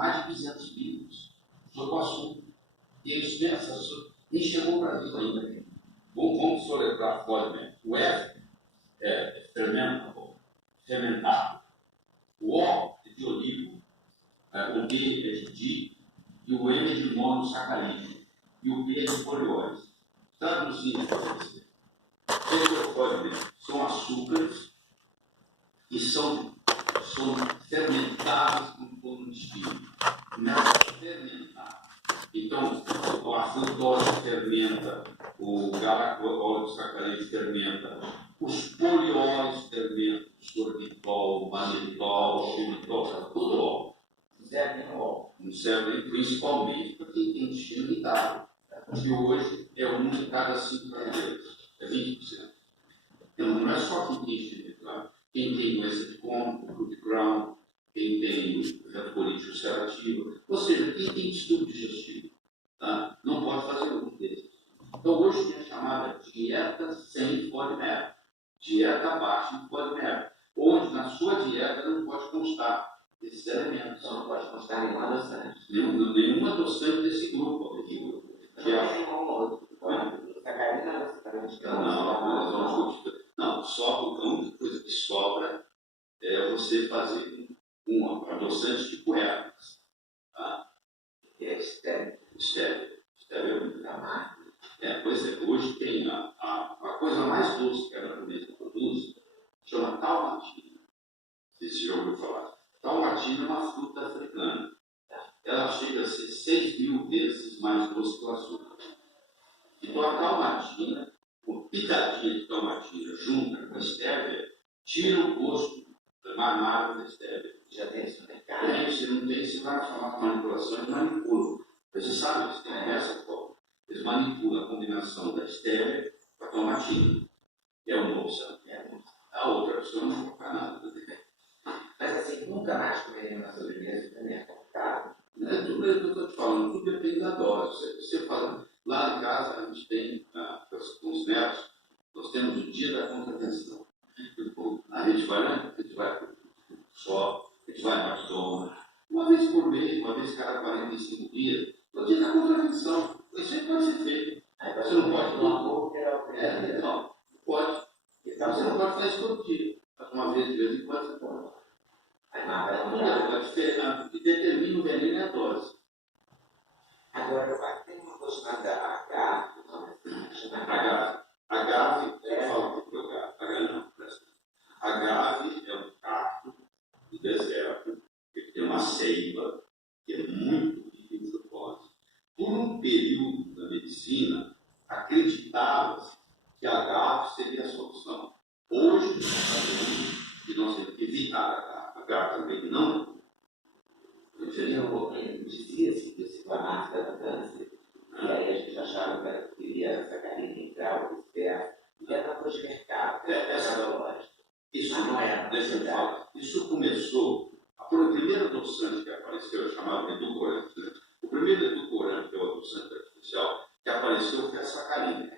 mais de 200 livros sobre o assunto. E eles pensam, nem chegou para Brasil ainda. Vamos soletrar forte. O F é fermentado. O O é de olivo. O D é de di. E o M é de monossacarídeo. E o P é de poliólise. Traduzindo para você. São açúcares que são fermentados por todo o intestino. Começa a fermentar. Então, a frutose fermenta, o galactosacarídeo fermenta, os polióis fermentam, o sorbitol, o manitol, o xilitol, tudo ó. Não serve principalmente para quem tem intestino irritável, que hoje é 1 de cada 5 brasileiros, é 20%. Então, não é só quem tem intestino irritável, quem tem doença de Crohn, de Crohn, quem tem retocolite ulcerativa, ou seja, quem tem distúrbio digestivo, tá? Não pode fazer um desses. Então, hoje tem a chamada dieta sem FODMAP, dieta baixa em FODMAP, onde na sua dieta não pode constar esses elementos. Só não pode constar nenhum adoçante. Nenhum adoçante desse grupo. Que é sacarina, não, só a única coisa que sobra é você fazer um adoçante tipo ervas. Tá? É estéreo. Estéreo é muito amargo. Pois é, hoje tem a coisa mais doce que a natureza produz, chama taumatina. Vocês já ouviram falar. Taumatina é uma fruta africana. Ela chega a ser 6.000 vezes mais doce que o açúcar. Então a taumatina, o picadinho de taumatina junta com a estévia, tira o gosto amargo da estévia. Já tem isso no mercado? Se não tem, você vai falar com manipulação e manipula. Você sabe, eles têm essa forma. Eles manipulam a combinação da estévia com a taumatina. É uma opção. A outra opção não colocar nada. Mas assim, nunca mais comeria uma sobremesa também é complicado. Tudo é o que eu estou te falando, tudo depende da dose. Você fala, lá em casa a gente tem, com os netos, nós temos o dia da contravenção. A gente vai lá, a gente vai para o shopping, a gente vai para a McDonald's, uma vez por mês, uma vez cada 45 dias, no dia da contravenção. Isso aí pode ser feito. Você não pode não pode. Então, você não pode fazer isso todo dia. Uma vez de vez em quando você pode. O que determina o veneno é a dose. Agora, eu acho que tem uma coisa chamada agave. Agave, eu falo para o agave não. Agave é um cacto do deserto, que tem uma seiva, que é muito rica em frutose. Por um período da medicina, acreditava-se que a agave seria a solução. Hoje, nós sabemos que nós temos que evitar a agave. A agave também não. Dizia-se que esse clamato era câncer. E aí a gente achava que era porque a sacarina entrar o externo. E era uma coisa de mercado. Essa é a lógica. Isso não é. Deixa eu falar. Isso começou. O primeiro adoçante que apareceu, chamado edulcorante. Né? O primeiro edulcorante, que é o adoçante artificial, que apareceu foi a sacarina.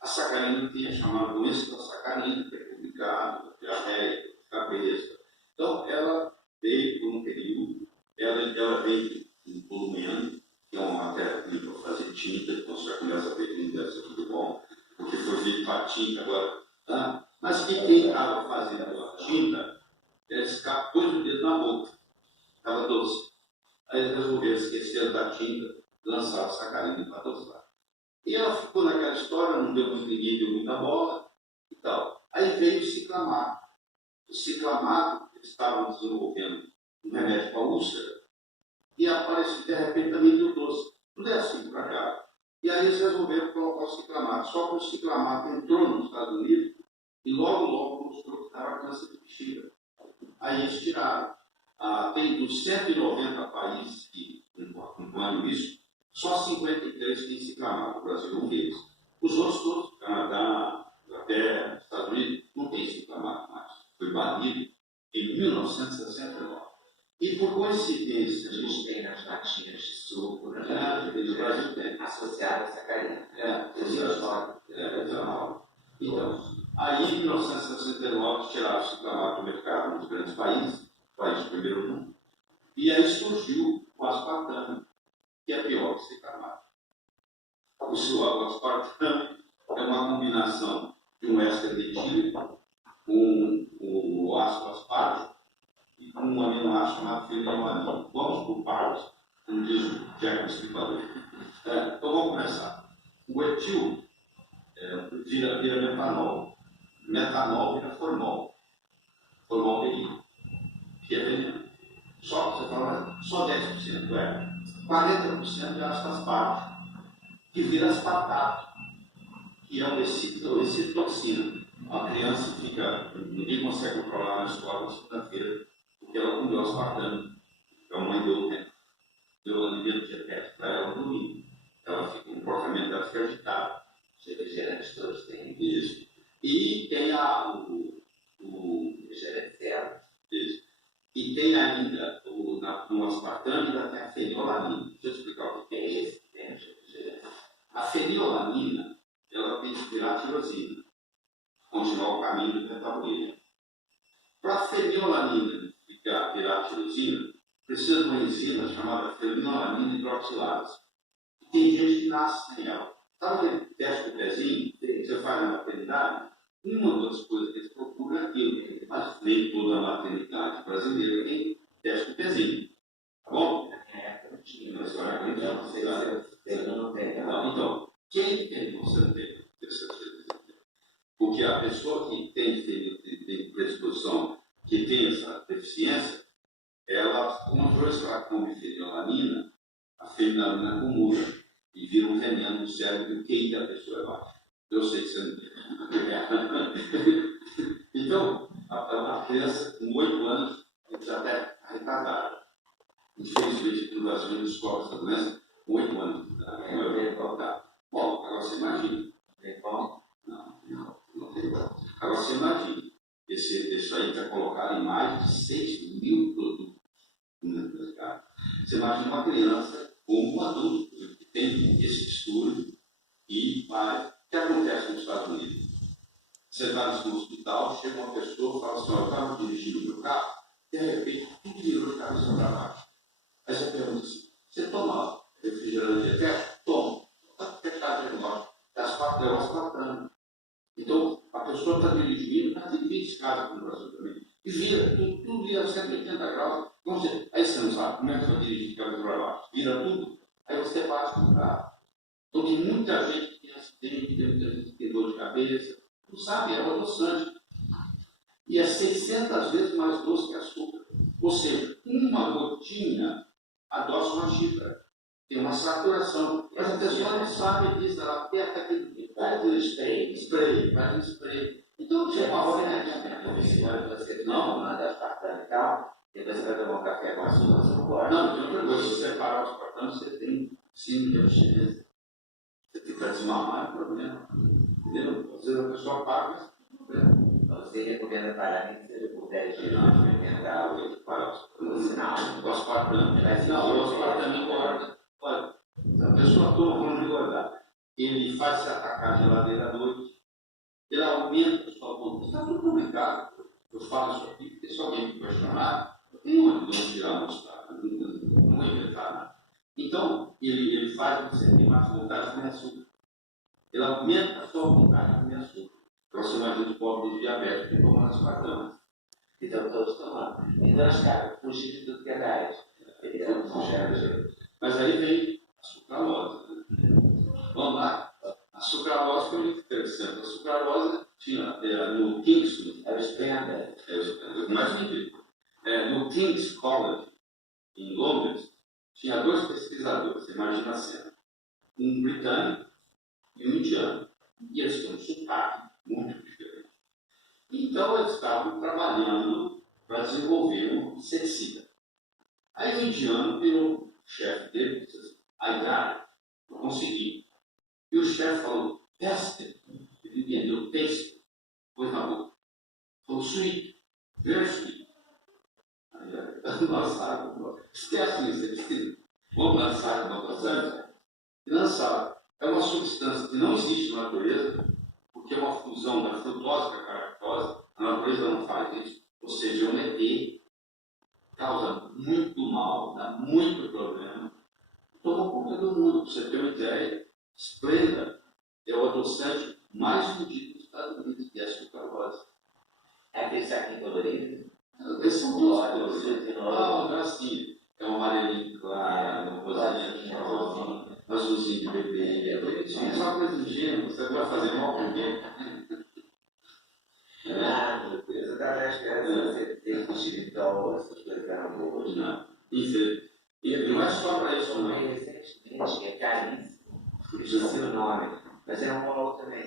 A sacarina tinha chamado doença da sacarina, que é publicado, diarreia, cabeça. Então, ela veio por um período, ela veio em Columeno, que é uma matéria-prima para fazer tinta, então você já começa a ver que não deve ser tudo bom, porque foi feito para tinta agora. Tá? Mas que quem estava fazendo a tinta, eles pôs o dedo na boca, estava doce. Aí eles resolveram esquecer da tinta, lançaram a sacarina para adoçar. E ela ficou naquela história, não deu muito ninguém, deu muita bola e tal. Aí veio o ciclamato. O ciclamato, eles estavam desenvolvendo um remédio para úlcera, e apareceu de repente também deu doce. Tudo é assim para cá. E aí eles resolveram colocar o ciclamato. Só que o ciclamato entrou nos Estados Unidos e logo mostrou que estava câncer de bexiga. Aí eles tiraram. Tem dos 190 países que compõem isso, só 53 têm ciclamato. O Brasil um deles. Os outros todos, Canadá, Inglaterra, Estados Unidos, não tem ciclamato mais. Foi banido em 1969. E por coincidência, A gente tem nas latinhas de suco, o Brasil tem. associado a sacarina. Então, aí em 1969 tiraram o ciclamato do mercado nos grandes países do primeiro mundo, E aí surgiu o aspartame, que é pior que ciclamato. O aspartame é uma combinação de um éster etílico com o ácido asparto e com um aminoácido chamado fenilalanina. Vamos por partes, como diz o Jack Stripador. Então vamos começar. O etil vira metanol. Metanol vira formol. Formaldeído, que é veneno. Só que você fala, só 10% 40% é ácido asparto, que vira aspartato, que é uma excitotoxina. A criança fica, ninguém consegue controlar na escola na segunda-feira, porque ela comeu aspartame. Então a mãe deu alimento dietético para ela no domingo. Ela fica, o comportamento dela fica agitado. Os refrigerantes todos têm Isso. E tem o refrigerante certo. Isso. E tem ainda, no aspartame, ainda tem a fenilalanina. Deixa eu explicar o que é esse. A fenilalanina, ela tem que virar tirosina, continuar o caminho do metabolismo. Para a fenilalanina virar tirosina, precisa de uma enzima chamada fenilalanina hidroxilase. Tem gente que nasce sem ela. Sabe aquele teste do pezinho que você faz na maternidade? Uma das coisas que eles procuram é aquilo, mas nem toda a maternidade brasileira tem teste do pezinho. Tá bom? Então, quem tem, você não tem. Porque a pessoa que tem predisposição, que tem essa deficiência, ela, uma vez que ela come fenilalanina, a fenilalanina acumula e vira um veneno no cérebro e o QI da pessoa é baixo. Eu sei que você não tem. Então, a criança com 8 anos já está retardada. Infelizmente, no Brasil, não descobre essa doença com 8 anos de idade. Bom, agora você imagina. Não tem igual. Agora você imagina. Isso aí está colocado em mais de 6 mil produtos no mercado. Você imagina uma criança ou um adulto que tem esse distúrbio e vai. O que acontece nos Estados Unidos? Você está no hospital, chega uma pessoa e fala assim: eu estava dirigindo o meu carro, de repente tudo virou de cabeça para baixo. Aí você pergunta assim: você toma refrigerante dietético? Toma. Está fechado de nós. Das 4 horas aspartame. Então, a pessoa está dirigindo, mas tem 20 casos no Brasil também. E vira, tudo vira 180 graus. Aí você não sabe como é que você vai dirigir de cabeça para baixo. Vira tudo. Aí você bate com o carro. Então, tem muita gente que tem acidente, tem muita gente que tem dor de cabeça. Não sabe, é um adoçante. E é 600 vezes mais doce que açúcar. Ou seja, uma gotinha adoça uma xícara. Tem uma saturação. Mas a pessoa não sabe disso, ela aperta aquele faz um spray. Então, tinha uma hora Você não manda aspartame e tal, depois você vai tomar um café com açúcar, você não pode. Não, tem outra coisa. Se você parar o aspartame, você tem síndrome de abstinência. Você tem que desmamar, é um problema. Entendeu? Às vezes a pessoa paga, mas não tem problema. Então, você recomenda parar nem que seja por 10 dias de experimentar algo Parar no sinal. o aspartame. Não, o aspartame engorda. Olha, a pessoa toma para não engordar. Ele faz se atacar a geladeira à noite, ele aumenta a sua vontade. Está tudo publicado. Eu falo isso aqui, porque se alguém me questionar, eu tenho onde tirar a mostarda, não vou inventar nada. Então, ele faz você ter mais vontade de comer açúcar. Ele aumenta a sua vontade de comer açúcar. Você imagina os pobres dos diabéticos que tomam aspartame. Então, todos tomando. Então, os caras fugem de tudo que é gás. Mas aí vem a sucralose. Vamos lá? A sucralose foi muito interessante. A sucralose tinha no King's, Era esplenda. mais ridículo. No King's College, em Londres, tinha 2 pesquisadores, você imagina a cena. Um britânico e um indiano. E eles tinham um sotaque muito diferente. Então, eles estavam trabalhando para desenvolver um inseticida. Aí o indiano virou o chefe dele e disse assim: I consegui. E o chefe falou: teste. Ele entendeu, taste. Pôs na boca. Falou: sweet. Very sweet. Aí lançaram. Esquece o inseticida. Vamos lançar uma bastante. E lançaram. É uma substância que não existe na natureza, porque é uma fusão da frutose com a caractose. A natureza não faz isso. Ou seja, é um ET causa muito mal, dá muito problema, tomou conta do mundo. Para você ter uma ideia, Splenda é o adoçante mais vendido dos Estados Unidos, que é a sucralose. É aquele saquinho colorido? Esses são todos coloridos. Ah, gracinha. É um amarelinho claro, uma rosinha, azulzinho de bebê. É bonitinho, só coisa ingênua, você vai fazer mal com ninguém. Ah, meu Deus, eu estava esperando você ter xilitol, essas coisas eram boas. Não, isso. E não é só para isso, Eu não. comprei recentemente, que é caríssimo. Esqueci o nome, mas é um óleo também.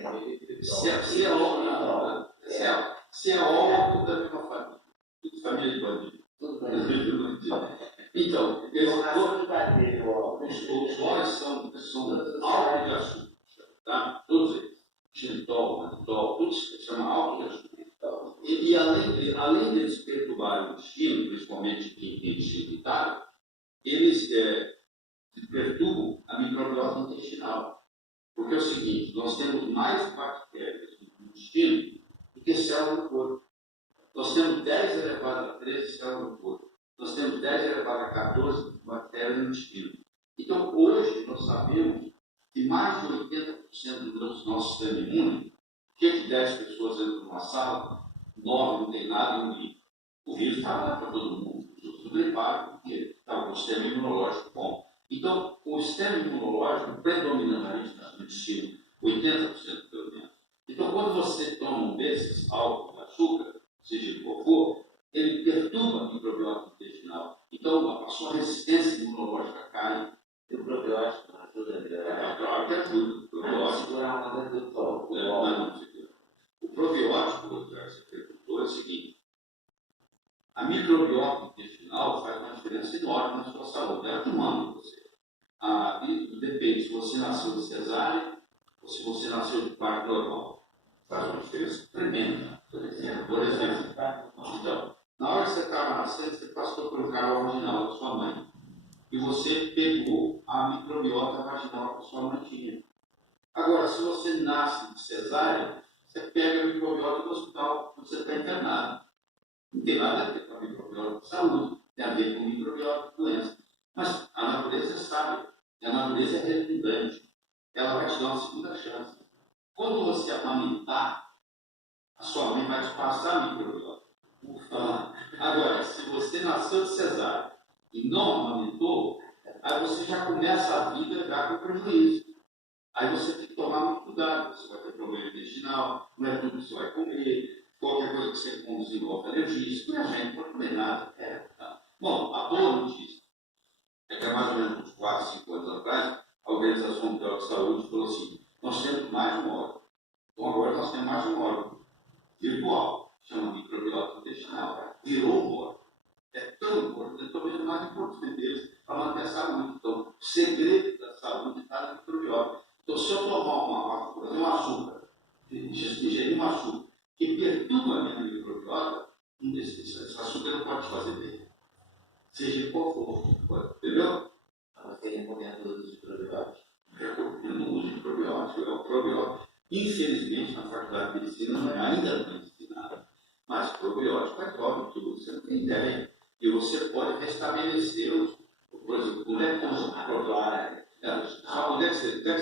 Se é óleo, tudo da mesma família. Tudo família de bandido. Tudo bem. Então, os óleos são álcool de açúcar, tá? Todos eles. Xilitol, mannitol, tudo se chama álcool de açúcar. E além deles perturbarem o intestino, principalmente quem tem intestino irritado, eles perturbam a microbiota intestinal. Porque é o seguinte, nós temos mais bactérias no intestino do que células no corpo. Nós temos 10 elevado a 13 células no corpo. Nós temos 10 elevado a 14 bactérias no intestino. Então, hoje, nós sabemos que mais de 80% do nosso sistema imune, que 10 pessoas entram numa sala, 9 não tem nada e um vírus. O vírus está lá para todo mundo. Os outros griparam, porque estava com o sistema imunológico bom. Então, o sistema imunológico, predominantemente no intestino, 80% pelo menos. Então, quando você toma um desses, álcool, açúcar, seja de qual for, ele perturba a microbiota intestinal. Então, a sua resistência imunológica cai. E o probiótico ajuda a melhorar? Claro que ajuda. O probiótico. Segurar a onda do sol. O probiótico, que você perguntou, é o seguinte: a microbiota intestinal faz uma diferença enorme na sua saúde. Ela que manda você. E depende se você nasceu de cesárea ou se você nasceu de parto normal. Faz uma diferença tremenda. Por exemplo, então, na hora que você estava nascendo, você passou pelo canal vaginal da sua mãe. E você pegou a microbiota vaginal que a sua mãe tinha. Agora, se você nasce de cesárea, você pega a microbiota do hospital, você está internado. Não tem nada a ver com a microbiota de saúde, tem a ver com a microbiota de doença. Mas a natureza é sábia, a natureza é redundante. Ela vai te dar uma segunda chance. Quando você amamentar, a sua mãe vai te passar a microbiota. Agora, se você nasceu de cesárea e não amamentou, aí você já começa a vida já com prejuízo. Aí você tem que tomar muito cuidado, você vai ter problema intestinal, não é tudo que você vai comer, qualquer coisa que você come desenvolve alergia, isso não é gente, não pode comer nada. Bom, a boa notícia é que há mais ou menos uns 4, 5 anos atrás, a Organização Mundial de Saúde falou assim: nós temos mais de um órgão. Então agora nós temos mais de um órgão virtual, chama microbiota intestinal. Virou um órgão. É tão importante, talvez o mais importante deles, para manter a saúde. Então, o segredo da saúde está na microbiota. Então, se eu tomar um açúcar, ingerir um açúcar que perturba a minha microbiota, esse açúcar não pode te fazer bem. Seja qual for, entendeu? Você recomenda o uso de probiótico? Recomendo o uso de probiótico. É o probiótico. Infelizmente, na faculdade de medicina ainda não é ensinado. Mas probiótico é top tudo, você não tem ideia. E você pode restabelecer por exemplo, onde é que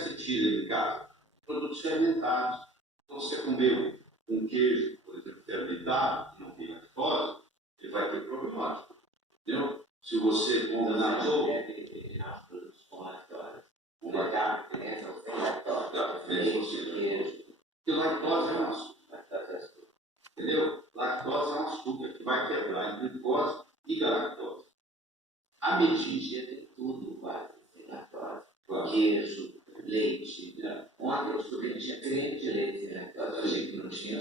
você tira de casa? Produtos fermentados. Então, você comeu um queijo, por exemplo, fermentado, que não tem lactose, ele vai ter probiótico. Entendeu? Se você come na rua. Determinados produtos com lactose. Uma carne, criança, não tem lactose. Porque lactose é um açúcar. Entendeu? Lactose é um açúcar que vai quebrar em glicose e galactose. A metingia tem tudo quase, tem lactose, queijo, leite. Ontem eu descobri que tinha creme de leite sem lactose, eu achei que não tinha.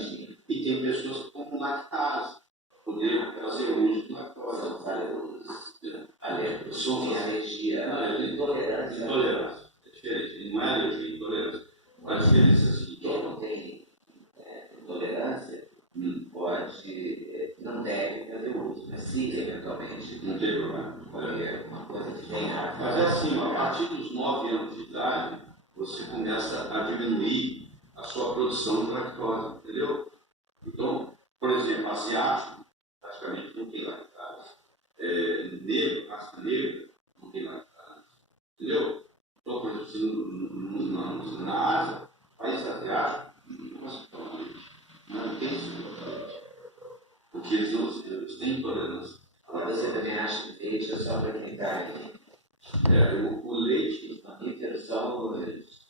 E tem pessoas que tomam lactase, para poder fazer uso de lactose. São alérgicos, tem alergia, intolerância. Intolerância, é diferente, não é alergia, é intolerância. A diferença é assim. Quem não tem intolerância pode, não deve fazer uso, mas se eventualmente não tem problema. É uma coisa que vem rápido. Mas é assim, a partir dos 9 anos de idade, você começa a diminuir a sua produção de lactose, entendeu? Então, por exemplo, asiático praticamente não tem lactose. só para quem está aí. O leite. Os mamíferos são os.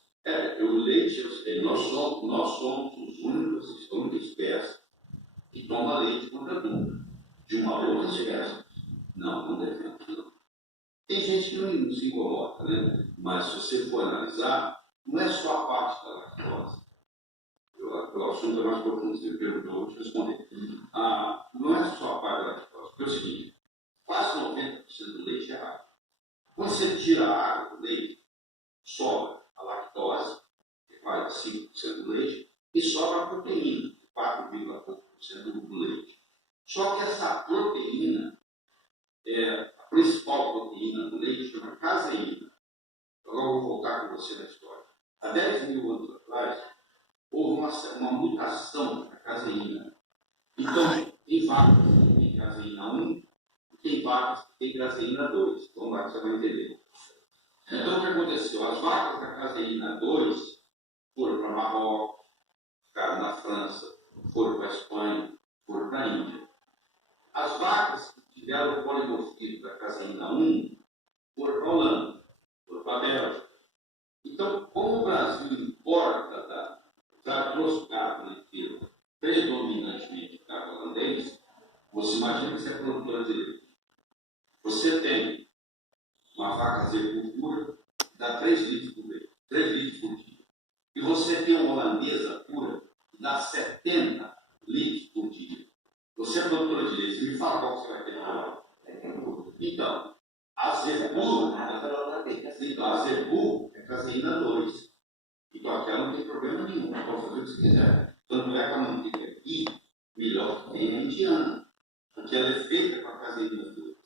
O leite, nós somos a única espécie que toma leite contra adulto. De uma outra espécie. Não defende. Não. Tem gente que não se incomoda, né? Mas se você for analisar, não é só a parte da lactose. O assunto é mais profundo, você me perguntou, eu vou te responder. Não é só a parte da lactose, porque é o seguinte, quase 90% do leite é água. Quando você tira a água do leite, sobra a lactose, que faz 5% do leite, e sobra a proteína, 4,5% do leite. Só que essa proteína, a principal proteína do leite, chama caseína. Agora eu vou voltar com você na história. Há 10 mil anos atrás, houve uma mutação da caseína. Então, tem vacas que têm caseína 1 e tem vacas que têm caseína 2. Vamos lá que você vai entender. Então, o que aconteceu? As vacas da caseína 2 foram para Marrocos, ficaram na França, foram para a Espanha, foram para a Índia. As vacas que tiveram o polimorfismo da caseína 1 foram para a Holanda, foram para a Bélgica. Então, como o Brasil importa já trouxe gado leiteiro predominantemente gado holandês, você imagina que você é produtor de leite. Você tem uma vaca zebu pura, que dá 3 litros por leite, 3 litros por dia. E você tem uma holandesa pura, que dá 70 litros por dia. Você é produtor de leite, você me fala qual você vai ter agora. Então, a zebu é caseína 2. Então, aquela não tem problema nenhum, pode fazer o que você quiser. Tanto é que a manteiga aqui, melhor que tem a indiana, porque ela é feita com a caseína 2.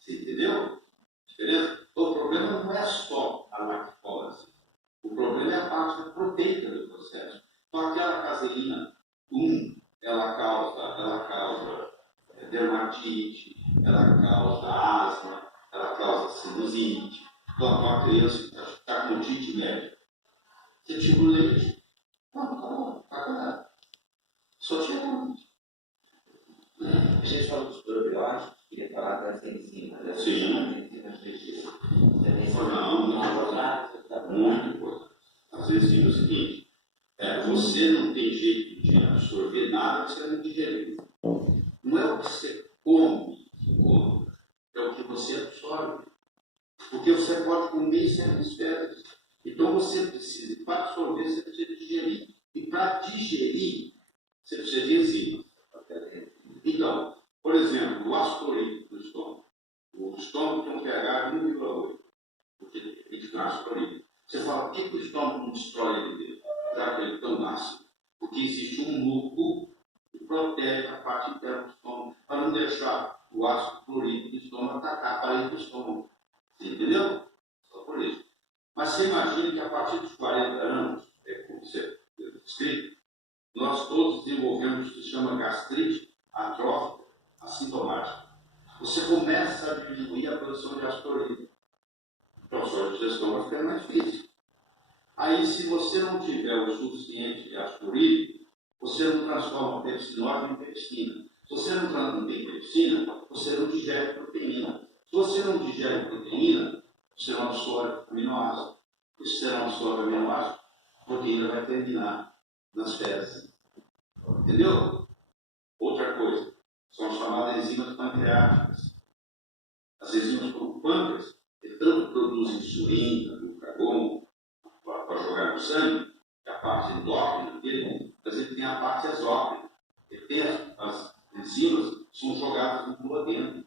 Você entendeu? Diferença? Então, o problema não é só a lactose. O problema é a parte proteica do processo. Então, aquela caseína 1, ela causa dermatite, ela causa asma, ela causa sinusite. Então, a criança está com otite médica. Você tira o leite, tá. Só tira o leite. A gente falou dos probióticos, queria falar das enzimas. Sim. Muito importante. Às vezes diz o seguinte, você não tem jeito de absorver nada que você não digeriu. Não é o que você come, é o que você absorve. Porque você pode comer sem espécies. Então você precisa, para absorver, você precisa digerir. E para digerir, você precisa de enzimas. Então, por exemplo, o ácido clorídrico do estômago. O estômago tem um pH de 1,8, porque ele tem ácido clorídrico. Você fala, por que o estômago não destrói ele dele, já que ele é tão ácido? Porque existe um núcleo que protege a parte interna do estômago, para não deixar o ácido clorídrico do estômago atacar a parede do estômago. Você entendeu? Só por isso. Mas você imagina que a partir dos 40 anos, como você é descrito, nós todos desenvolvemos o que se chama gastrite atrófica assintomática. Você começa a diminuir a produção de ácido clorídrico. Então, a sua digestão vai ficando mais difícil. Aí, se você não tiver o suficiente de ácido clorídrico, você não transforma a pepsinose em pepsina. Se você não tem pepsina, você não digere proteína. Se você não digere proteína, você não absorve aminoácido. E se você não absorve aminoácido, a proteína vai terminar nas fezes. Entendeu? Outra coisa, são chamadas enzimas pancreáticas. As enzimas do pâncreas, que tanto produzem insulina, glucagon, para jogar no sangue, que é a parte endócrina dele, mas ele tem a parte exócrina. Ele tem as enzimas que são jogadas no duodeno.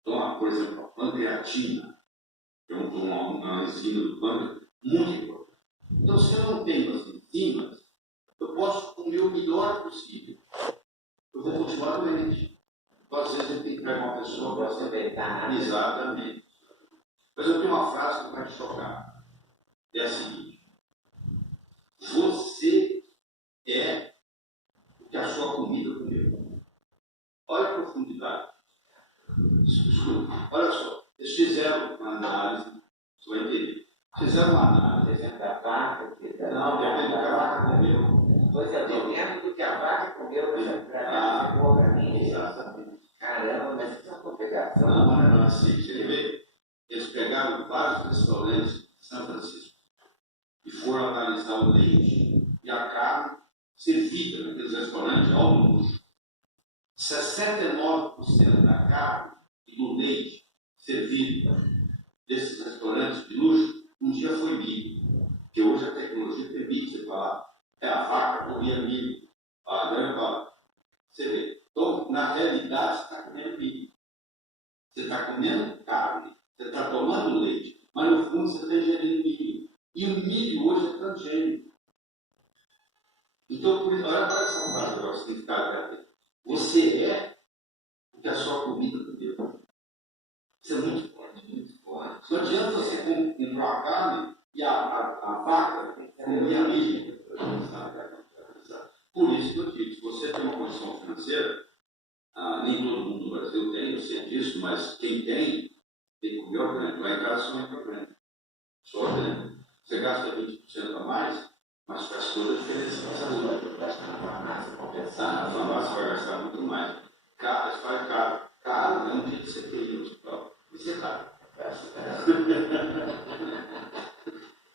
Então, por exemplo, a pancreatina, que é uma enzima do pâncreas, muito importante. Então, se eu não tenho as enzimas, eu posso comer o melhor possível. Eu vou continuar doente. Então, às vezes, a gente tem que pegar uma pessoa para saber. Exatamente. Mas eu tenho uma frase que vai te chocar. É a seguinte: você é o que a sua comida comeu. Olha a profundidade. Olha só, eles fizeram uma análise, você vai entender. Fizeram uma análise. Da vaca, Não, depende do que a vaca comeu. Pois é, dependendo do que a vaca comeu, para mim. Exatamente. Caramba, mas isso é uma complicação. Não, assim, você vê? Eles pegaram vários restaurantes de São Francisco e foram analisar o leite e a carne servida naqueles restaurantes ao luxo. 69% da carne e do leite servido desses restaurantes de luxo um dia foi milho. Porque hoje a tecnologia permite você falar, a vaca comia milho, a grama, você vê. Então, na realidade, você está comendo milho. Você está comendo carne, você está tomando leite, mas no fundo você está ingerindo milho. E o milho hoje é transgênico. Então, olha para essa frase agora, o significado dela. Você é o que a sua comida do Deus. Isso é muito forte, muito forte. Não adianta você comprar a carne e a vaca comer a milho. Por isso que eu digo, se você tem uma condição financeira, nem todo mundo no Brasil tem, eu sei disso, mas quem tem que comer orgânico. Lá em casa só é orgânico. Só orgânico. Você gasta 20% a mais, mas faz toda a diferença na saúde. Na farmácia vai gastar muito mais. Caro, faz caro. Caro é um dia que você quer ir no hospital. Isso é caro.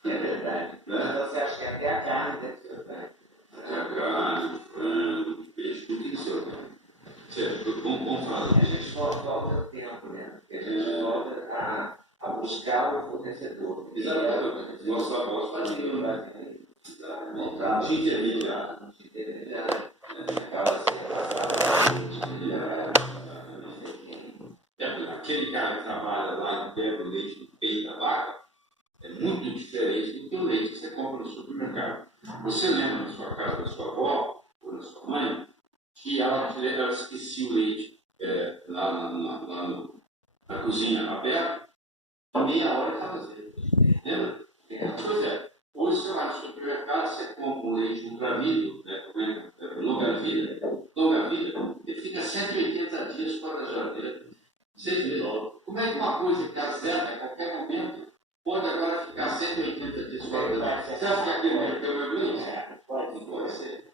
É verdade. Então você acha que até a carne deve ser orgânica? A carne, o frango, o peixe, tudo tem que ser orgânico. Certo, vamos falar. A gente volta ao tempo, né? Porque a gente volta a buscar o fornecedor. Exatamente. Nosso avós fazia, né? Não tinha intermediário. Não tinha intermediário. Acaba sendo passado. Aquele cara que trabalha lá e bebe o leite no peito da vaca é muito diferente do que o leite que você compra no supermercado. Você lembra na sua casa da sua avó ou da sua mãe que ela esquecia o leite lá na cozinha aberta, meia hora ela fazia. Lembra? Pois é. Hoje você vai no supermercado, você compra um leite ultravídeo, longa vida, ele fica 180 dias fora da geladeira. Você vê, como é que uma coisa que está certa a qualquer momento pode agora ficar 180 dias fora da geladeira? Você acha que aquilo é o meu leite? Pode ser.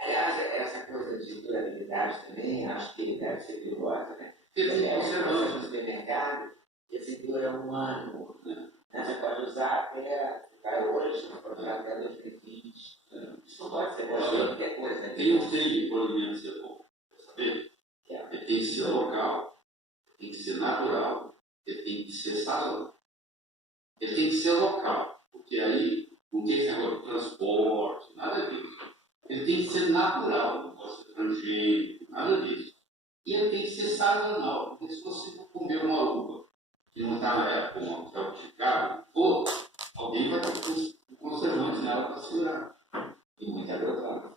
Aliás, essa coisa de durabilidade também, acho que deve ser perigosa, né? Porque tem Você conservante no supermercado, esse dura 1 ano. Né? Você pode usar até, vai hoje, pode usar até 2020. Isso não pode ser qualquer coisa. Né? Tem um trem para o alimento ser bom, saber? Ele tem que ser local, tem que ser natural, ele tem que ser sazonal. Ele tem que ser local, porque aí não tem esse negócio de transporte, nada disso. Ele tem que ser natural, não pode ser transgênico, nada disso. E ele tem que ser sazonal, porque se você for comer uma uva que não está na época, uma frutificada, ou alguém vai ter um conservante nela para segurar. E muita agrotóxica.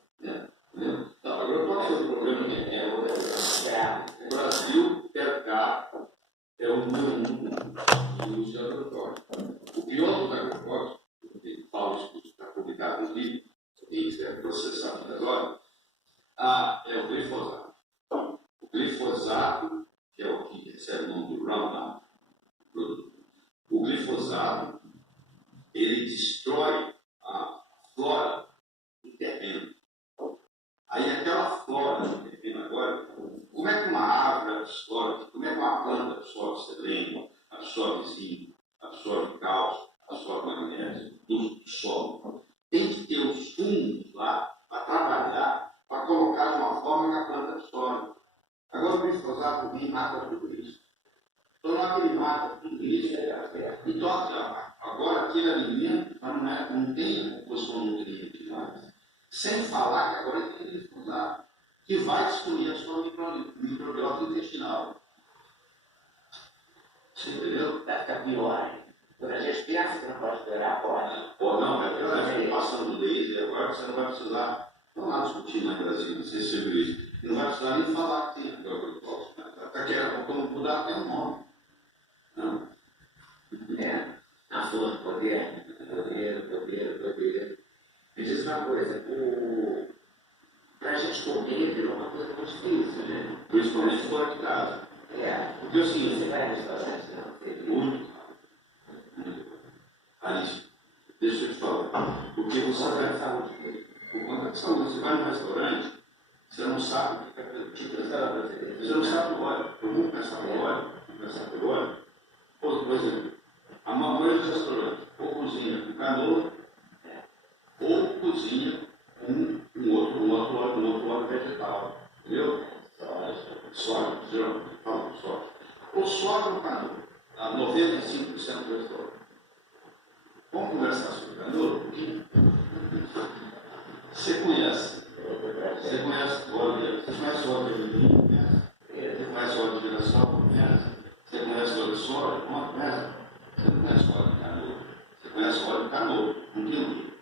Então, agrotóxico é o problema que é o Brasil, per capita, é o número 1 do uso de agrotóxico. O pior dos agrotóxicos, que Paulo está publicado no livro, e é processado agora, é o glifosato. O glifosato, que é o que recebe o nome do Roundup, o glifosato, ele destrói a flora do terreno. Aí aquela flora do terreno agora, como é que uma árvore absorve, como é que uma planta absorve selênio, absorve zinco, absorve cálcio, absorve magnésio do solo? Tem que ter os fungos lá para trabalhar, para colocar de uma forma que a planta absorve. Agora o glifosato vem e mata tudo isso. Então não é que ele mata tudo isso. Então agora aquele alimento não tem a composição nutriente mais. Sem falar que agora tem glifosato, que vai destruir a sua microbiota intestinal. Você entendeu? Vai ficar pior. Quando a gente pensa que não pode piorar, pode. Ou não, vai piorar. Estou passando laser agora, você não vai precisar. Vamos lá discutir lá em Brasília, não sei se você viu isso. Não vai precisar nem falar que tem agrotóxico. Está querendo como mudar até o nome. Não. A força, poder. Me diz uma coisa, para a gente comer virou uma coisa muito difícil, né? Principalmente fora de casa. Porque assim, Você vai a restaurante, não? muito raríssimo. Deixa eu te falar. Porque você vai saúde. Por conta de saúde, você vai no restaurante, você não sabe o que é. Você não sabe o óleo. Todo mundo pensa no óleo. começar pelo óleo. Por exemplo, a maioria dos restaurantes ou cozinha com canola, ou cozinha com um outro óleo vegetal. Entendeu? Soja, geralmente, fala de soja. Ou soja ou canola, a 95% do restaurante. Vamos conversar sobre canola, porque você conhece o óleo, você conhece o óleo de amendoim, conhece? Você conhece o óleo de girassol, conhece? Você conhece o óleo de soja, não conhece? Você não conhece o óleo de canola, você conhece o óleo de canola, não tem o quê?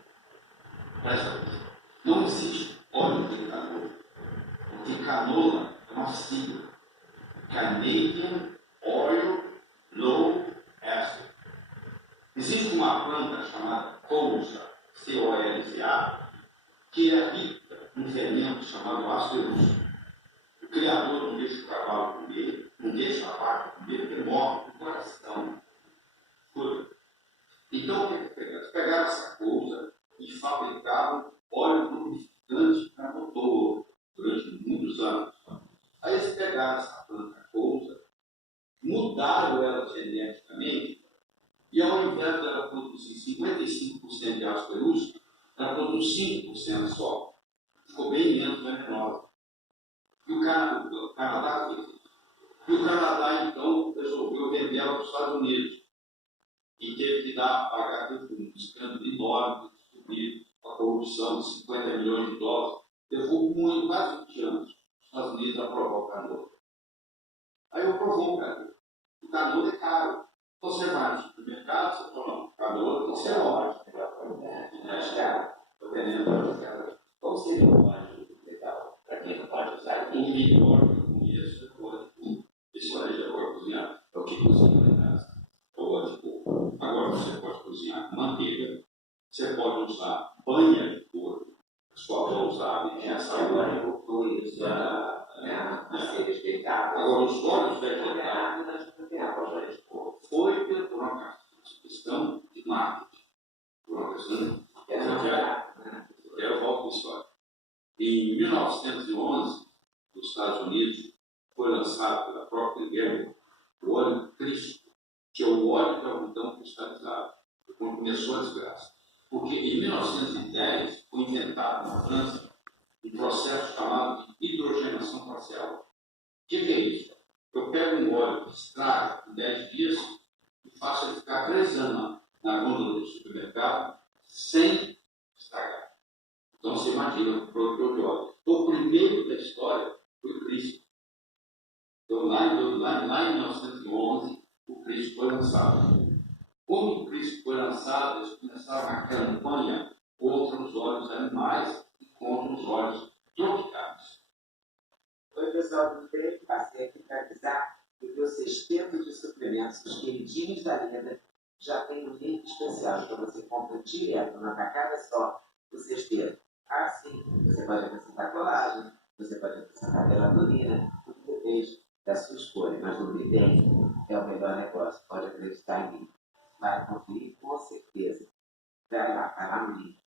Presta atenção. Não existe óleo de canola, porque canola é uma sigla. Canadian Oil Low Acid. Existe uma planta chamada colza, C-O-L-Z-A, que é rica em fermento chamado ácido erucico. O criador não deixa o cavalo comer, não deixa a vaca comer, porque morre do coração. Então, o que eles pegaram? Eles pegaram essa colza e fabricavam óleo lubrificante para motor durante muitos anos. Aí eles pegaram essa planta colza, mudaram ela geneticamente, e ao invés dela produzir 55% de ácido erucico, ela produz 5% só. Ficou bem menos venenosa. E o Canadá fez isso. E o Canadá, então, resolveu vender ela para os Estados Unidos. E teve que pagar um escândalo enorme de descobrir a corrupção de 50 milhões de dólares. Levou quase 20 anos os Estados Unidos a aprovar o canola. Aí eu aprovou o canola. O canola é caro. Você vai no supermercado, você fala, não, canola você é ótimo. É caro. Estou vendendo. Qual seria o óleo legal para quem não pode usar? O melhor que eu conheço é o óleo de coco. Esse óleo de agora cozinhar é o que cozinha lá em casa. É o óleo de coco. Agora você pode cozinhar manteiga, você pode usar banha de porco, só para usar essa agora eu vou isso a ser explicado. Agora, os óleos vegetais foi por uma questão de marketing, por uma questão de eu volto para a história. Em 1911, nos Estados Unidos, foi lançado pela própria Guerra o óleo Cristo, que é o óleo de algodão cristalizado. Quando começou a desgraça. Porque em 1910 foi inventado na França um processo chamado de hidrogenação parcial. O que é isso? Eu pego um óleo que estraga em 10 dias e faço ele ficar 3 anos na gôndola do supermercado sem estragar. Então você imagina o produtor de óleo. O primeiro da história foi o Cristo. Então lá em 1911 o Cristo foi lançado. Quando o Cristo foi lançado, eles começaram a campanha contra os óleos animais e contra os óleos tropicais. Oi, pessoal, tudo bem? Passei aqui para avisar que o meu sexteto de suplementos, os queridinhos da Linda, já tem um link especial. Então você compra direto na tacada só do sexteto. Assim, você pode acrescentar colágeno, você pode acrescentar melatonina, tudo depende da sua escolha. Mas no Bidem é o melhor negócio, pode acreditar em mim. Vai conferir com certeza. Vai lá no link.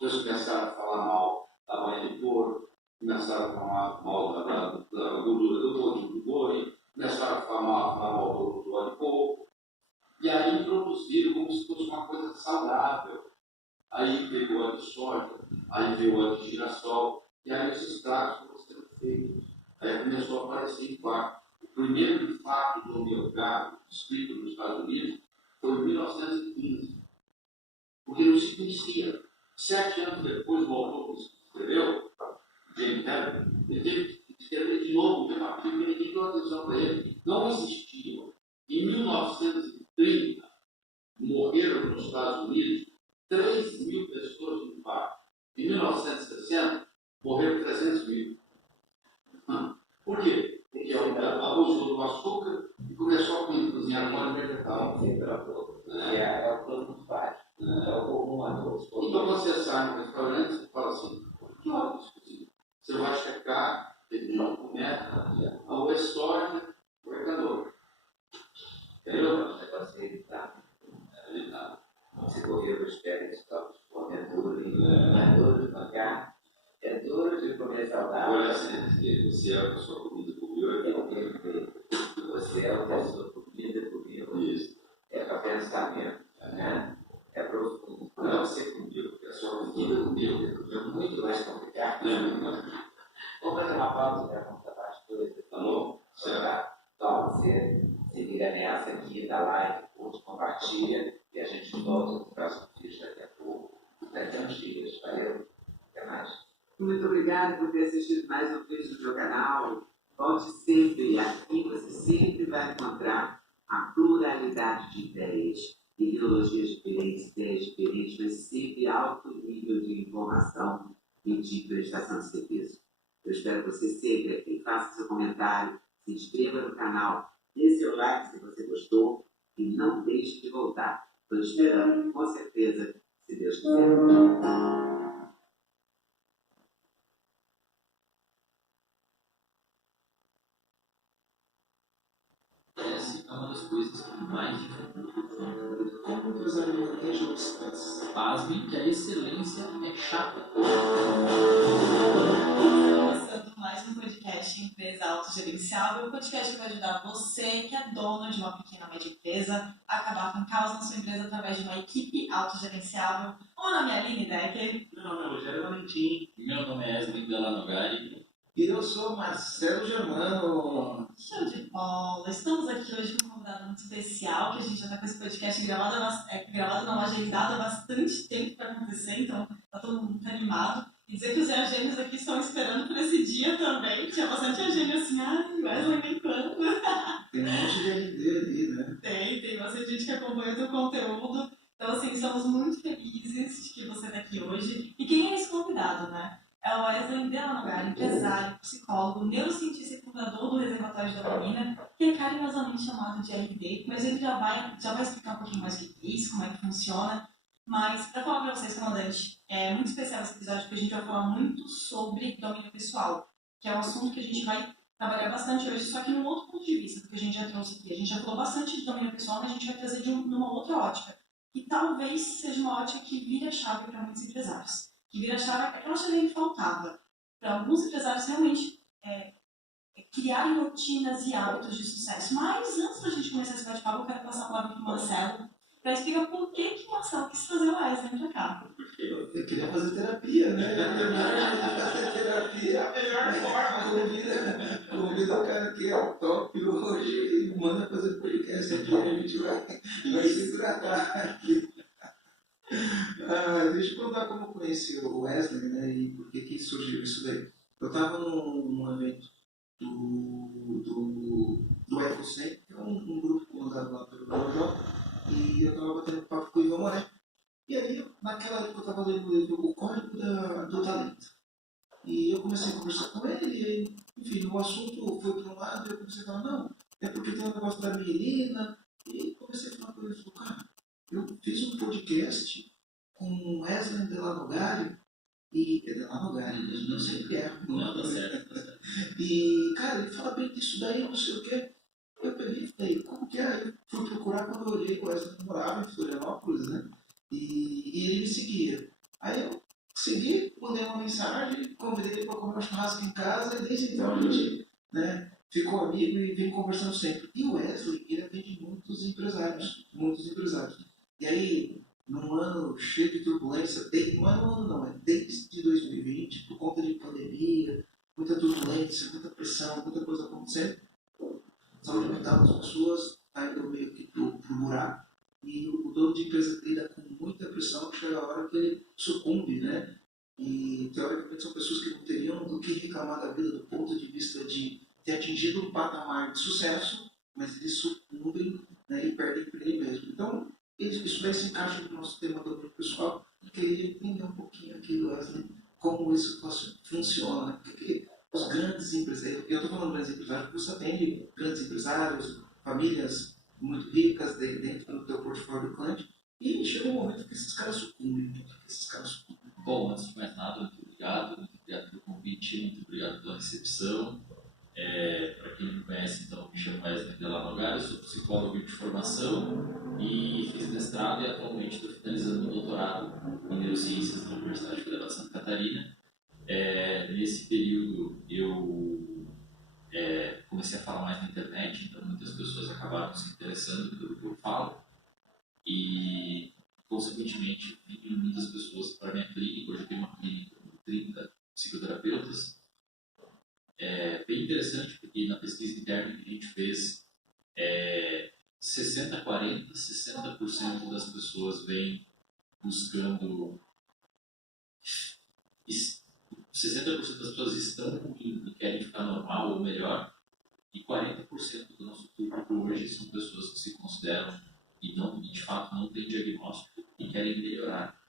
Eles começaram a falar mal da banha de porco, começaram a falar mal da gordura do boi, começaram a falar mal do óleo de coco, e aí introduziram como se fosse uma coisa saudável. Aí veio o óleo de soja, aí veio o óleo de girassol, e aí os estragos foram sendo feitos. Aí começou a aparecer infarto. O primeiro infarto do miocárdio descrito nos Estados Unidos foi em 1915, porque não se conhecia. 7 anos depois, o autor que escreveu, James Herman, ele teve que escrever de novo o mesmo artigo, e ninguém deu atenção para ele. Não existia. Em 1930, morreram nos Estados Unidos 3 mil pessoas de infarto. Em 1960, morreram 300 mil. Por quê? Porque abusou do açúcar e começou a cozinhar com óleo vegetal. É o produto básico. É o comum. Então você sai no restaurante e fala assim, que óleo exclusivo? Você vai checar, ele não começa, a história do mercador. Entendeu? correr, eu espero que toque por é duro, não é duro de bancar, é duro de comer saudável. Olha, você é a sua comida comigo. Você é o que a sua comida comigo. Isso. É para pensar mesmo, né? É profundo. Não é você comigo, é a sua comida comigo. É muito mais complicado. Vamos fazer uma pausa para contar as coisas. Tá bom? Certo. Então, você se liga nessa aqui, dá like, curte, compartilha e a gente volta no próximo vídeo daqui a pouco. Daqui a uns dias. Valeu. Até mais. Muito obrigado por ter assistido mais um vídeo do meu canal. Volte sempre. Aqui você sempre vai encontrar a pluralidade de ideias, ideologias diferentes, mas sempre alto nível de informação e de prestação de serviço. Eu espero que você sempre aqui, faça seu comentário, se inscreva no canal, dê seu like se você gostou e não deixe de voltar. Estou esperando, com certeza, se Deus quiser. Essa é uma das coisas que mais dificulta. Como empresário maneja obstáculos? Pasmem que a excelência é chata. Começando mais um podcast Empresa Autogerenciável, o podcast que vai ajudar você, que é dono de uma pequena ou média empresa, a acabar com caos na sua empresa através de uma equipe autogerenciável. O nome é Aline Decker. Meu nome é Rogério Valentim. Meu nome é Esdrin Delanogari. E eu sou Marcelo Germano. Show de bola! Estamos aqui hoje com um convidado muito especial, que a gente já está com esse podcast gravado não, agendado há bastante tempo para acontecer, então está todo mundo muito animado. E dizer que os agênios aqui estão esperando por esse dia também. Tinha bastante agênio assim, Wesley vem quando? Tem um monte de RD ali, né? Tem bastante gente que acompanha o teu conteúdo. Então, assim, estamos muito felizes de que você está aqui hoje. E quem é esse convidado, né? É o Wesley Delanogari, empresário, psicólogo, neurocientista e fundador do Reservatório de Dopamina, que é carinhosamente chamado de RD, mas ele já vai explicar um pouquinho mais o que é isso, como é que funciona. Mas, para falar para vocês, comandante, é muito especial esse episódio porque a gente vai falar muito sobre domínio pessoal, que é um assunto que a gente vai trabalhar bastante hoje, só que num outro ponto de vista do que a gente já trouxe aqui. A gente já falou bastante de domínio pessoal, mas a gente vai trazer numa outra ótica, que talvez seja uma ótica que vira chave para muitos empresários. Que vira chave, aquela chave que faltava. Para alguns empresários realmente criarem rotinas e hábitos de sucesso. Mas antes da gente começar esse bate-papo, eu quero passar a palavra para o Marcelo, para explicar por que o Marcelo quis trazer o Wesley para cá. Eu queria fazer terapia, né? Fazer terapia é a melhor forma. Convida o cara que é o top hoje e manda fazer podcast aqui. A gente vai se tratar aqui. Deixa eu contar como eu conheci o Wesley, né? E por que surgiu isso daí. Eu estava num evento do Ecocentro, que é um grupo comandado lá pelo João, e eu estava batendo papo com o Ivan Moré. E aí, naquela época, eu estava lendo o livro O Código do Talento. E eu comecei a conversar com ele, e aí, enfim, o assunto foi para um lado, e eu comecei a falar, não, é porque tem um negócio da menina, e comecei a falar com ele, cara, eu fiz um podcast com Wesley Delanogari, e é Delanogari, mas não sempre é. Não, tá certo. E, cara, ele fala bem disso daí, não sei o quê. Eu peguei e falei, como que é? Aí eu fui procurar quando eu olhei, o Wesley morava em Florianópolis, né? E ele me seguia. Aí eu segui, mandei uma mensagem, convidei ele para comer um churrasco em casa, e desde então a gente, né, ficou amigo e vem conversando sempre. E o Wesley, ele atende muitos empresários. E aí, num ano cheio de turbulência, não é no ano não, é desde 2020, por conta de pandemia, muita turbulência, muita pressão, muita coisa acontecendo, a saúde mental das pessoas está indo meio que pro buraco, e o dono de empresa lida com muita pressão, que chega a hora que ele sucumbe, né? E teoricamente são pessoas que não teriam do que reclamar da vida do ponto de vista de ter atingido um patamar de sucesso, mas eles sucumbem, né, e perdem emprego mesmo. Então, isso daí se encaixa no nosso tema do domínio pessoal, e queria entender um pouquinho aqui, Wesley, como isso funciona, né? Porque os grandes empresários, eu estou falando grandes empresários porque você atende grandes empresários, famílias muito ricas dentro do teu portfólio do cliente, e chega um momento que esses caras sucumbem. Bom, antes de mais nada, muito obrigado pelo convite, muito obrigado pela recepção. Para quem não me conhece, então, me chamo Wesley Delanogari, eu sou psicólogo psicólogo de formação e fiz mestrado e atualmente estou finalizando o doutorado em neurociências na Universidade Federal de Santa Catarina. Nesse período eu comecei a falar mais na internet, então muitas pessoas acabaram se interessando pelo que eu falo e, consequentemente, vim muitas pessoas para a minha clínica. Hoje eu tenho uma clínica com 30 psicoterapeutas. É bem interessante porque na pesquisa interna que a gente fez, 60% das pessoas vêm buscando 60% das pessoas estão ruim e querem ficar normal ou melhor, e 40% do nosso público hoje são pessoas que se consideram e de fato não têm diagnóstico e querem melhorar.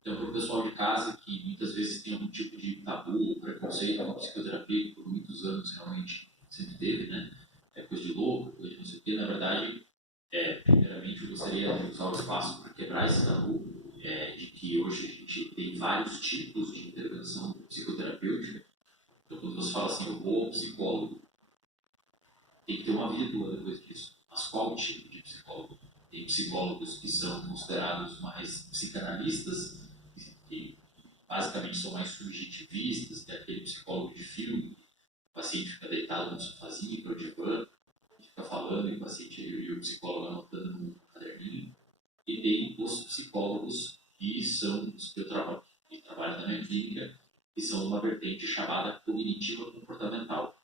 Então, para o pessoal de casa que muitas vezes tem algum tipo de tabu, preconceito com a psicoterapia, que por muitos anos realmente sempre teve, né? É coisa de louco, coisa de não sei o quê. Na verdade, primeiramente eu gostaria de usar o espaço para quebrar esse tabu, de que hoje a gente tem vários tipos de intervenção psicoterapêutica. Então, quando você fala assim, eu vou ao psicólogo, tem que ter uma vírgula depois disso. Mas qual tipo de psicólogo? Tem psicólogos que são considerados mais psicanalistas, que basicamente são mais subjetivistas, que é aquele psicólogo de filme, o paciente fica deitado no sofazinho, pro divã, fica falando e o paciente e o psicólogo anotando no caderninho. E tem os psicólogos que são os que eu trabalho na minha clínica, que são uma vertente chamada cognitiva comportamental.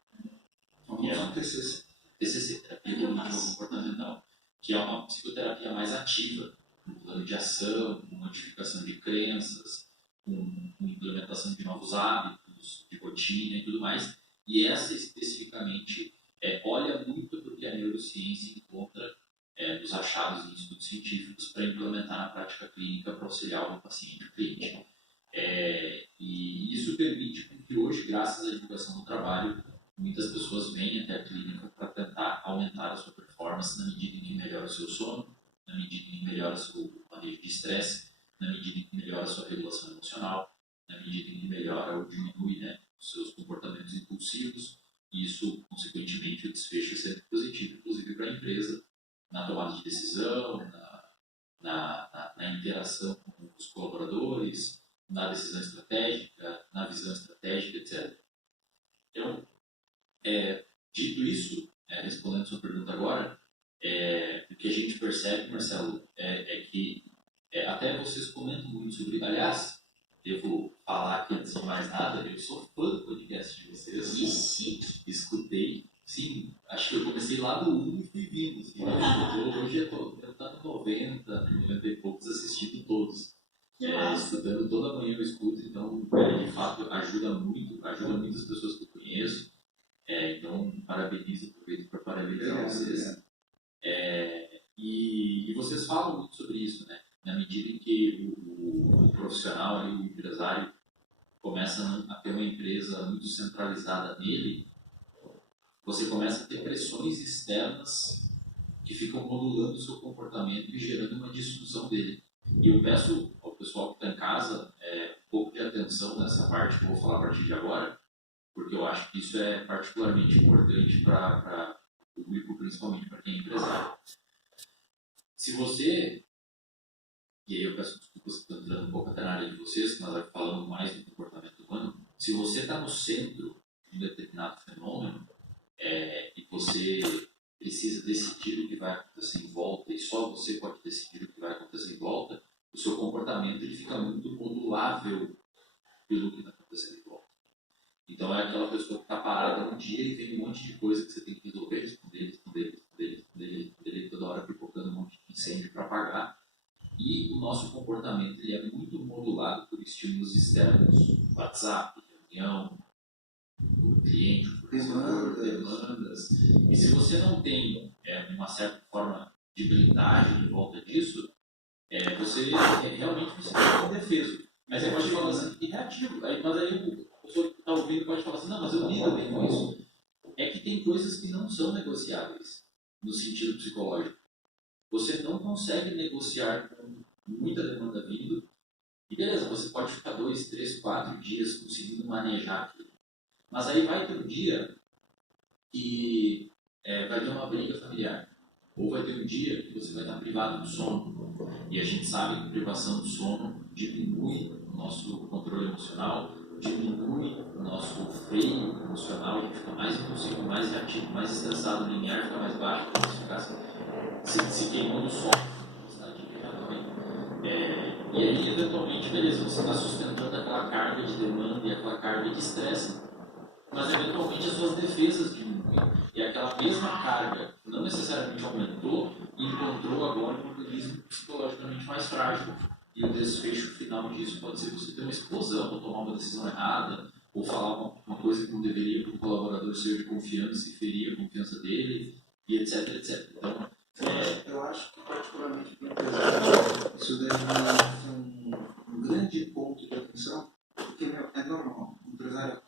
Que é uma TCC, terapia cognitiva comportamental, que é uma psicoterapia mais ativa, um plano de ação, com modificação de crenças, com implementação de novos hábitos, de rotina e tudo mais. E essa especificamente olha muito para o que a neurociência encontra nos achados em estudos científicos para implementar na prática clínica para auxiliar o paciente cliente. E isso permite que hoje, graças à divulgação do trabalho, muitas pessoas vêm até a clínica para tentar aumentar a sua performance na medida em que melhora o seu sono, na medida em que melhora o seu manejo de estresse, na medida em que melhora a sua regulação emocional, na medida em que melhora ou diminui, né, os seus comportamentos impulsivos. E isso, consequentemente, o desfecho é sempre positivo, inclusive para a empresa, na tomada de decisão, na interação com os colaboradores, na decisão estratégica, na visão estratégica, etc. Então, dito isso, respondendo a sua pergunta agora, o que a gente percebe, Marcelo, é que até vocês comentam muito sobre. Aliás, devo falar que, antes de mais nada, eu sou fã do podcast de vocês. Escutei. Sim, acho que eu comecei lá do 1 e fui vindo. Assim, hoje eu estou no 90 e poucos, assistindo todos. Estudando toda manhã eu escuto, então, de fato, ajuda muito as pessoas que eu conheço. Então, parabenizo, aproveito para parabenizar vocês. E vocês falam muito sobre isso, né? Na medida em que o profissional, ali, o empresário, começa a ter uma empresa muito centralizada nele, você começa a ter pressões externas que ficam modulando o seu comportamento e gerando uma disfunção dele. E eu peço ao pessoal que está em casa um pouco de atenção nessa parte que eu vou falar a partir de agora, porque eu acho que isso é particularmente importante para o público, principalmente para quem é empresário. Se você, e aí eu peço desculpas que estou entrando um pouco até na área de vocês, mas vai falando mais do comportamento humano, se você está no centro de um determinado fenômeno e você precisa decidir o que vai acontecer em volta e só você pode decidir o que vai acontecer em volta, o seu comportamento ele fica muito modulável pelo que está acontecendo em volta. Então é aquela pessoa que está parada um dia e tem um monte de coisa que você tem que resolver, responder, e toda hora pipocando um monte de incêndio para apagar. E o nosso comportamento ele é muito modulado por estímulos externos, WhatsApp, reunião, o cliente, o fornecedor, demandas. E se você não tem uma certa forma de blindagem em volta disso, você realmente você fica indefeso. Mas você pode falar assim, e reativo. Mas aí a pessoa que está ouvindo pode falar assim, não, mas eu lido bem com isso. É que tem coisas que não são negociáveis no sentido psicológico. Você não consegue negociar com muita demanda vindo. E beleza, você pode ficar 2, 3, 4 dias conseguindo manejar aquilo. Mas aí vai ter um dia que vai ter uma briga familiar. Ou vai ter um dia que você vai estar privado do sono. E a gente sabe que a privação do sono diminui o nosso controle emocional, diminui o nosso freio emocional, a gente fica mais impulsivo, mais reativo, mais estressado, o limiar fica mais baixo, como se ficasse se queimando o sol, velocidade de queimar também. E aí, eventualmente, beleza, você está sustentando aquela carga de demanda e aquela carga de estresse, mas eventualmente as suas defesas diminuem. E aquela mesma carga, que não necessariamente aumentou, encontrou agora um organismo psicologicamente mais frágil. E o desfecho final disso pode ser você ter uma explosão, ou tomar uma decisão errada, ou falar uma coisa que não deveria para um colaborador seu de confiança e ferir a confiança dele, e etc, etc. Então, eu acho que, particularmente para o empresário, isso deve ser um grande ponto de atenção, porque é normal. O empresário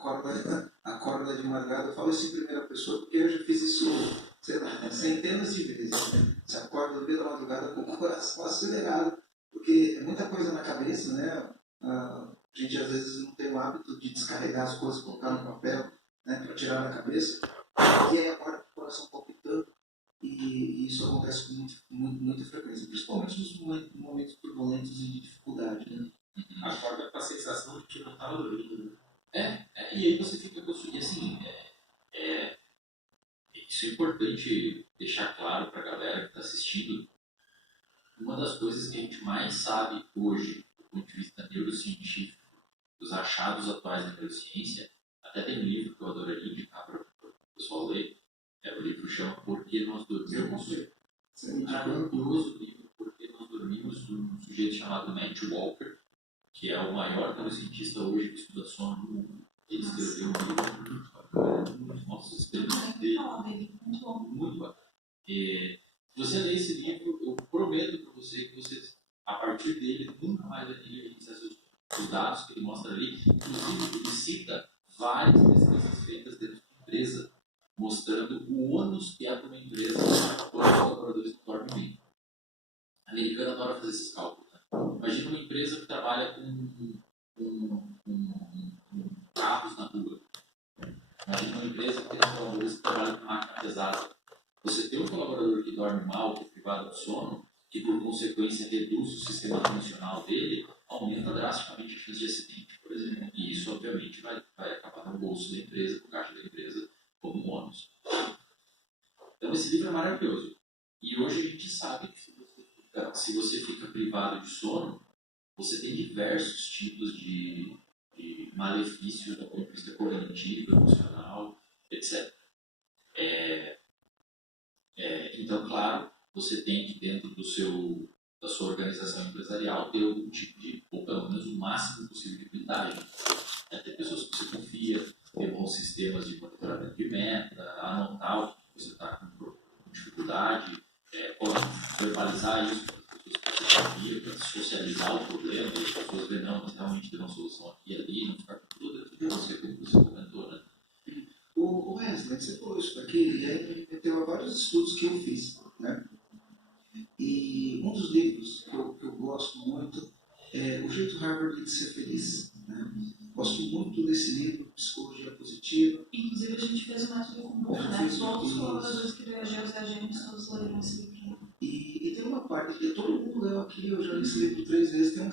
acorda de madrugada, eu falo isso em primeira pessoa, porque eu já fiz isso, sei lá, centenas de vezes. Você acorda no meio da madrugada com o coração acelerado, porque é muita coisa na cabeça, né? A gente às vezes não tem o hábito de descarregar as coisas, colocar no papel, né, para tirar da cabeça, e aí acorda com o coração palpitando. E isso acontece com muita frequência, principalmente nos momentos turbulentos e de dificuldade, né? Acorda com a sensação de que não estava dormindo. E aí você fica construindo, assim, isso é importante deixar claro para a galera que está assistindo. Uma das coisas que a gente mais sabe hoje, do ponto de vista neurocientífico, dos achados atuais da neurociência, até tem um livro que eu adoraria indicar para o pessoal ler, o livro chama Por que Nós Dormimos. Maravilhoso livro, Por que Nós Dormimos, de um sujeito chamado Matt Walker, que é o maior neurocientista hoje que estuda sono no mundo. Ele escreveu um livro muito nossa, experiência dele. Muito bacana. Se você ler esse livro, eu prometo para você que você, a partir dele, nunca mais vai ter acesso aos dados que ele mostra ali. Inclusive, ele cita várias pesquisas feitas dentro da empresa, mostrando o ônus que é para uma empresa quando os colaboradores não dormem bem. A americana adora fazer esses cálculos. Né? Imagina uma empresa que trabalha com carros na rua. Imagina uma empresa que tem colaboradores que trabalham com máquina pesada. Você tem um colaborador que dorme mal, que é privado do sono, que por consequência reduz o sistema funcional dele, aumenta drasticamente a chance de acidente, por exemplo. E isso, obviamente, vai acabar no bolso da empresa, no caixa da empresa, como um ônus. Então, esse livro é maravilhoso. E hoje a gente sabe que se você fica privado de sono, você tem diversos tipos de malefícios do ponto de vista cognitivo, emocional, etc. Então, claro, você tem que, dentro da sua organização empresarial, ter algum tipo de, ou pelo menos o máximo possível de blindagem. Ter pessoas que você confia, ter bons sistemas de monitoramento de meta, anotar o que você está com dificuldade, verbalizar isso para as pessoas que você confia, para socializar o problema, e as pessoas verem, não, mas realmente tem uma solução aqui e ali, não ficar com tudo dentro de você, como você comentou, né? O Wesley, você falou isso daqui, e aí me remeteu a vários estudos que eu fiz, né? E um dos livros que eu gosto muito é O Jeito Harvard de Ser Feliz, né? Gosto muito desse livro, Psicologia Positiva. Inclusive, a gente fez uma método comum, né? Todos os colaboradores que reagiram a gente, todos leram esse livro. E tem uma parte que todo mundo leu aqui, eu já li esse livro 3 vezes, tem um